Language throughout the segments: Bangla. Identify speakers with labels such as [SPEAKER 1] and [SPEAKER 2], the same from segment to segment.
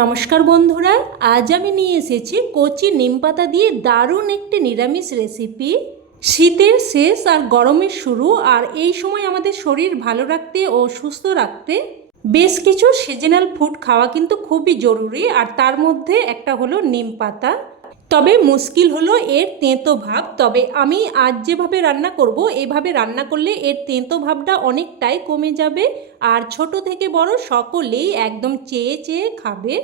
[SPEAKER 1] নমস্কার বন্ধুরা, আজ আমি নিয়ে এসেছি কচি নিমপাতা দিয়ে দারুণ একটি নিরামিষ রেসিপি শীতের শেষ আর গরমের শুরু আর এই সময় আমাদের শরীর ভালো রাখতে ও সুস্থ রাখতে বেশ কিছু সিজনাল ফুড খাওয়া কিন্তু খুবই জরুরি আর তার মধ্যে একটা হলো নিম পাতা। তবে মুশকিল হলো এর তেঁতো ভাব। তবে আমি আজ যেভাবে রান্না করব, এভাবে রান্না করলে এর তেঁতো ভাবটা অনেকটাই কমে যাবে। আর ছোট থেকে বড় সকলেই একদম চেয়ে চেয়ে খাবে।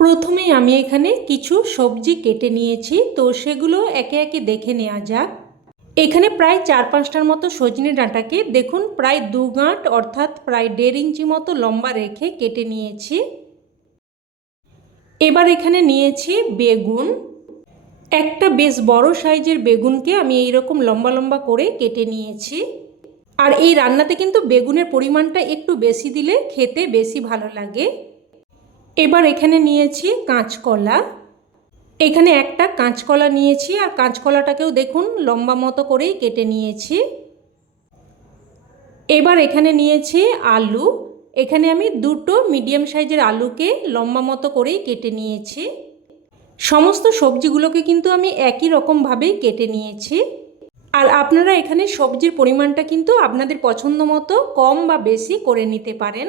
[SPEAKER 1] প্রথমে আমি এখানে কিছু সবজি কেটে নিয়েছি, তো সেগুলো একে একে দেখে নেওয়া যাক। এখানে প্রায় চার পাঁচটার মতো সজনে ডাঁটাকে দেখুন, প্রায় দু গাঁট, অর্থাৎ প্রায় দেড় ইঞ্চি মতো লম্বা রেখে কেটে নিয়েছি। এবার এখানে নিয়েছি বেগুন। একটা বেশ বড় সাইজের বেগুনকে আমি এই রকম লম্বা লম্বা করে কেটে নিয়েছি। আর এই রান্নাতে কিন্তু বেগুনের পরিমাণটা একটু বেশি দিলে খেতে বেশি ভালো লাগে। এবার এখানে নিয়েছি কাঁচকলা। এখানে একটা কাঁচকলা নিয়েছি আর কাঁচকলাটাকেও দেখুন লম্বা মতো করেই কেটে নিয়েছি। এবার এখানে নিয়েছি আলু। এখানে আমি দুটো মিডিয়াম সাইজের আলুকে লম্বা মতো করেই কেটে নিয়েছি। সমস্ত সবজিগুলোকে কিন্তু আমি একই রকমভাবেই কেটে নিয়েছি। আর আপনারা এখানে সবজির পরিমাণটা কিন্তু আপনাদের পছন্দ মতো কম বা বেশি করে নিতে পারেন।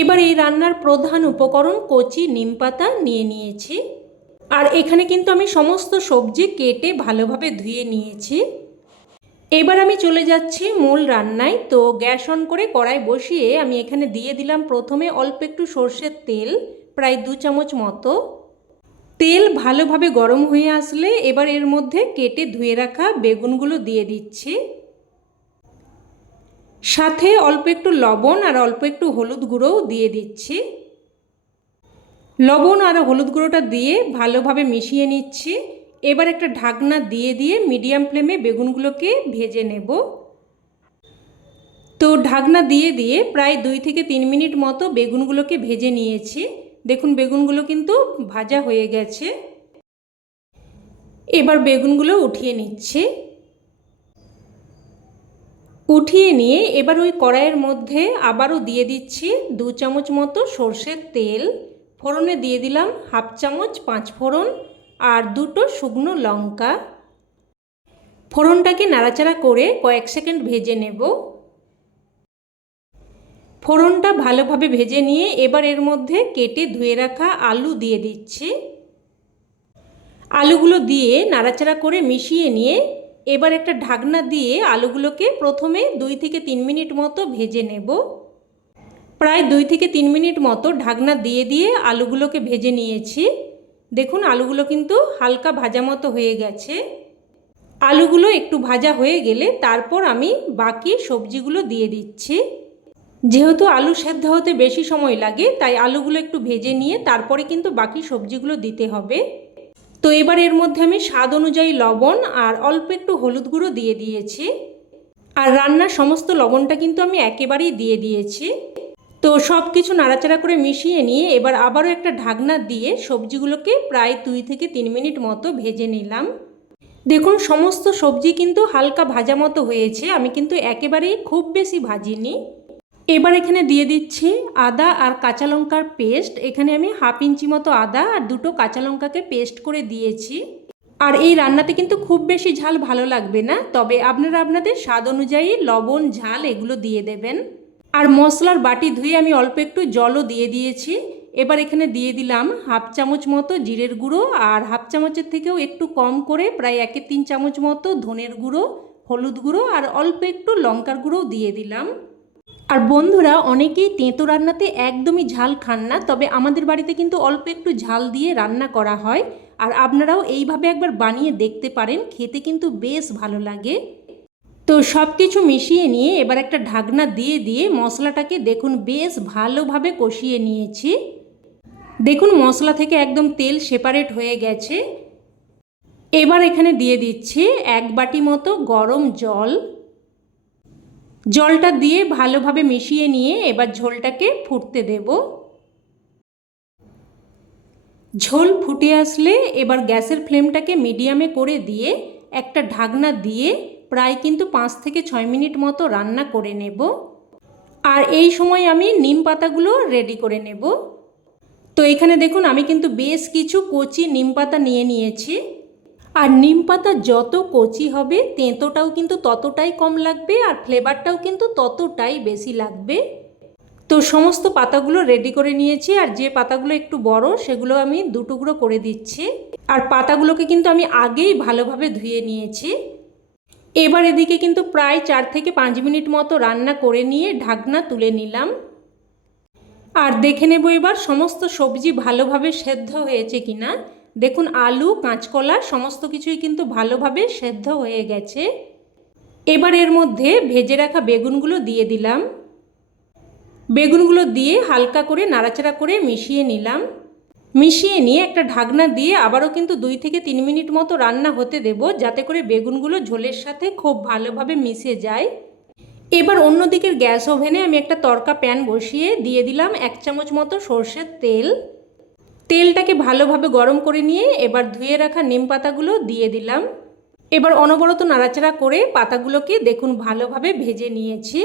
[SPEAKER 1] এবার এই রান্নার প্রধান উপকরণ কচি নিম পাতা নিয়ে নিয়েছি। আর এখানে কিন্তু আমি সমস্ত সবজি কেটে ভালোভাবে ধুয়ে নিয়েছি। এবার আমি চলে যাচ্ছি মূল রান্নায়। তো গ্যাস অন করে কড়াই বসিয়ে আমি এখানে দিয়ে দিলাম প্রথমে অল্প একটু সর্ষের তেল, প্রায় দু চামচ মতো। তেল ভালোভাবে গরম হয়ে আসলে এবার এর মধ্যে কেটে ধুয়ে রাখা বেগুনগুলো দিয়ে দিচ্ছি। সাথে অল্প একটু লবণ আর অল্প একটু হলুদ গুঁড়োও দিয়ে দিচ্ছি। লবণ আর হলুদ গুঁড়োটা দিয়ে ভালোভাবে মিশিয়ে নিচ্ছি। এবার একটা ঢাকনা দিয়ে দিয়ে মিডিয়াম ফ্লেমে বেগুনগুলোকে ভেজে নেব। তো ঢাকনা দিয়ে দিয়ে প্রায় দুই থেকে তিন মিনিট মতো বেগুনগুলোকে ভেজে নিয়েছি। দেখুন, বেগুনগুলো কিন্তু ভাজা হয়ে গেছে। এবার বেগুনগুলো উঠিয়ে নিচ্ছে। উঠিয়ে নিয়ে এবার ওই কড়াইয়ের মধ্যে আবারও দিয়ে দিচ্ছি দু চামচ মতো সর্ষের তেল। ফোড়নে দিয়ে দিলাম হাফ চামচ পাঁচ ফোড়ন আর দুটো শুকনো লঙ্কা। ফোড়নটাকে নাড়াচাড়া করে কয়েক সেকেন্ড ভেজে নেব। ফোড়নটা ভালোভাবে ভেজে নিয়ে এবার এর মধ্যে কেটে ধুয়ে রাখা আলু দিয়ে দিচ্ছি। আলুগুলো দিয়ে নাড়াচাড়া করে মিশিয়ে নিয়ে এবার একটা ঢাকনা দিয়ে আলুগুলোকে প্রথমে দুই থেকে তিন মিনিট মতো ভেজে নেব। প্রায় দুই থেকে তিন মিনিট মতো ঢাকনা দিয়ে দিয়ে আলুগুলোকে ভেজে নিয়েছি। দেখুন, আলুগুলো কিন্তু হালকা ভাজা মতো হয়ে গেছে। আলুগুলো একটু ভাজা হয়ে গেলে তারপর আমি বাকি সবজিগুলো দিয়ে দিচ্ছি। যেহেতু আলু সেদ্ধ হতে বেশি সময় লাগে, তাই আলুগুলো একটু ভেজে নিয়ে তারপরে কিন্তু বাকি সবজিগুলো দিতে হবে। তো এবার এর মধ্যে আমি স্বাদ অনুযায়ী লবণ আর অল্প একটু হলুদ গুঁড়ো দিয়ে দিয়েছি। আর রান্নার সমস্ত লবণটা কিন্তু আমি একেবারেই দিয়ে দিয়েছি। তো সব কিছু নাড়াচাড়া করে মিশিয়ে নিয়ে এবার আবারও একটা ঢাকনা দিয়ে সবজিগুলোকে প্রায় দুই থেকে তিন মিনিট মতো ভেজে নিলাম। দেখুন, সমস্ত সবজি কিন্তু হালকা ভাজা মতো হয়েছে, আমি কিন্তু একেবারেই খুব বেশি ভাজিনি। এবার এখানে দিয়ে দিচ্ছি আদা আর কাঁচা লঙ্কার পেস্ট। এখানে আমি হাফ ইঞ্চি মতো আদা আর দুটো কাঁচা লঙ্কাকে পেস্ট করে দিয়েছি। আর এই রান্নাতে কিন্তু খুব বেশি ঝাল ভালো লাগবে না, তবে আপনারা আপনাদের স্বাদ অনুযায়ী লবণ, ঝাল এগুলো দিয়ে দেবেন। আর মশলার বাটি ধুয়ে আমি অল্প একটু জলও দিয়ে দিয়েছি। এবার এখানে দিয়ে দিলাম হাফ চামচ মতো জিরের গুঁড়ো আর হাফ চামচের থেকেও একটু কম করে প্রায় একে তিন চামচ মতো ধনের গুঁড়ো, হলুদ গুঁড়ো আর অল্প একটু লঙ্কার গুঁড়োও দিয়ে দিলাম। আর বন্ধুরা, অনেকেই তেঁতো রান্নাতে একদমই ঝাল খান না, তবে আমাদের বাড়িতে কিন্তু অল্প একটু ঝাল দিয়ে রান্না করা হয়। আর আপনারাও এইভাবে একবার বানিয়ে দেখতে পারেন, খেতে কিন্তু বেশ ভালো লাগে। তো সব কিছু মিশিয়ে নিয়ে এবার একটা ঢাকনা দিয়ে দিয়ে মশলাটাকে দেখুন বেশ ভালোভাবে কষিয়ে নিয়েছি। দেখুন মশলা থেকে একদম তেল সেপারেট হয়ে গেছে। এবার এখানে দিয়ে দিচ্ছি এক বাটি মতো গরম জল। জলটা দিয়ে ভালোভাবে মিশিয়ে নিয়ে এবার ঝোলটাকে ফুটতে দেব। ঝোল ফুটে আসলে এবার গ্যাসের ফ্লেমটাকে মিডিয়ামে করে দিয়ে একটা ঢাকনা দিয়ে প্রায় কিন্তু পাঁচ থেকে ছয় মিনিট মতো রান্না করে নেব। আর এই সময় আমি নিম পাতাগুলো রেডি করে নেব। তো এখানে দেখুন, আমি কিন্তু বেশ কিছু কচি নিম পাতা নিয়ে নিয়েছি। আর নিম পাতা যত কচি হবে, তেঁতোটাও কিন্তু ততটাই কম লাগবে আর ফ্লেভারটাও কিন্তু ততটাই বেশি লাগবে। তো সমস্ত পাতাগুলো রেডি করে নিয়েছি আর যে পাতাগুলো একটু বড়, সেগুলো আমি দুটুকরো করে দিচ্ছি। আর পাতাগুলোকে কিন্তু আমি আগেই ভালোভাবে ধুয়ে নিয়েছি। এবার এদিকে কিন্তু প্রায় চার থেকে পাঁচ মিনিট মতো রান্না করে নিয়ে ঢাকনা তুলে নিলাম। আর দেখে নেব এবার সমস্ত সবজি ভালোভাবে সেদ্ধ হয়েছে কিনা। দেখুন, আলু, কাঁচকলা, সমস্ত কিছুই কিন্তু ভালোভাবে সেদ্ধ হয়ে গেছে। এবার এর মধ্যে ভেজে রাখা বেগুনগুলো দিয়ে দিলাম। বেগুনগুলো দিয়ে হালকা করে নাড়াচাড়া করে মিশিয়ে নিলাম। মিশিয়ে নিয়ে একটা ঢাকনা দিয়ে আবারও কিন্তু দুই থেকে তিন মিনিট মতো রান্না হতে দেব, যাতে করে বেগুনগুলো ঝোলের সাথে খুব ভালোভাবে মিশে যায়। এবার অন্য দিকের গ্যাস ওভেনে আমি একটা তরকা প্যান বসিয়ে দিয়ে দিলাম এক চামচ মতো সর্ষের তেল। তেলটাকে ভালোভাবে গরম করে নিয়ে এবার ধুয়ে রাখা নিম পাতাগুলো দিয়ে দিলাম। এবার অনবরত নাড়াচাড়া করে পাতাগুলোকে দেখুন ভালোভাবে ভেজে নিয়েছি।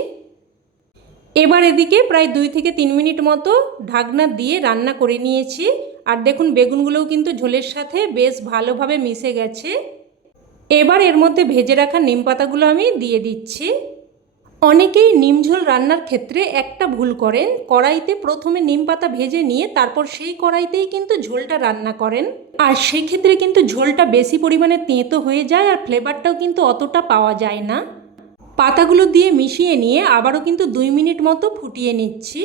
[SPEAKER 1] এবার এদিকে প্রায় দুই থেকে তিন মিনিট মতো ঢাকনা দিয়ে রান্না করে নিয়েছি। আর দেখুন বেগুনগুলোও কিন্তু ঝোলের সাথে বেশ ভালোভাবে মিশে গেছে। এবার এর মধ্যে ভেজে রাখা নিম পাতাগুলো আমি দিয়ে দিচ্ছি। অনেকেই নিম ঝোল রান্নার ক্ষেত্রে একটা ভুল করেন। কড়াইতে প্রথমে নিম পাতা ভেজে নিয়ে তারপর সেই কড়াইতেই কিন্তু ঝোলটা রান্না করেন। আর সেই ক্ষেত্রে কিন্তু ঝোলটা বেশি পরিমাণে তেঁতো হয়ে যায় আর ফ্লেভারটাও কিন্তু অতটা পাওয়া যায় না। পাতাগুলো দিয়ে মিশিয়ে নিয়ে আবারও কিন্তু দুই মিনিট মতো ফুটিয়ে নিচ্ছি।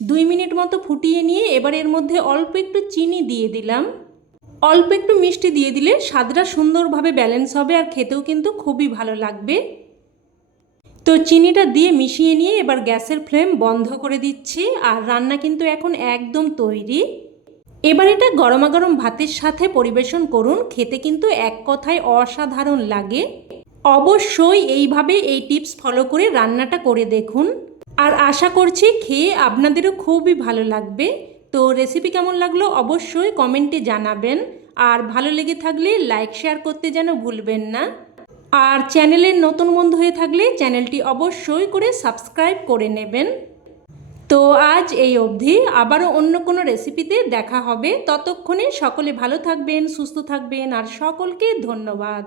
[SPEAKER 1] দুই মিনিট মতো ফুটিয়ে নিয়ে এবার এর মধ্যে অল্প একটু চিনি দিয়ে দিলাম। অল্প একটু মিষ্টি দিয়ে দিলে স্বাদটা সুন্দরভাবে ব্যালেন্স হবে আর খেতেও কিন্তু খুবই ভালো লাগবে। তো চিনিটা দিয়ে মিশিয়ে নিয়ে এবার গ্যাসের ফ্লেম বন্ধ করে দিচ্ছি আর রান্না কিন্তু এখন একদম তৈরি। এবার এটা গরমা গরম ভাতের সাথে পরিবেশন করুন, খেতে কিন্তু এক কথায় অসাধারণ লাগে। অবশ্যই এইভাবে এই টিপস ফলো করে রান্নাটা করে দেখুন। আর আশা করছি খেয়ে আপনাদেরও খুবই ভালো লাগবে। তো রেসিপি কেমন লাগল অবশ্যই কমেন্টে জানাবেন। আর ভালো লেগে থাকলে লাইক শেয়ার করতে যেন ভুলবেন না। আর চ্যানেলের নতুন বন্ধু হয়ে থাকলে চ্যানেলটি অবশ্যই করে সাবস্ক্রাইব করে নেবেন। তো আজ এই অবধি আবারও অন্য কোনো রেসিপিতে দেখা হবে। ততক্ষণে সকলে ভালো থাকবেন, সুস্থ থাকবেন। আর সকলকে ধন্যবাদ।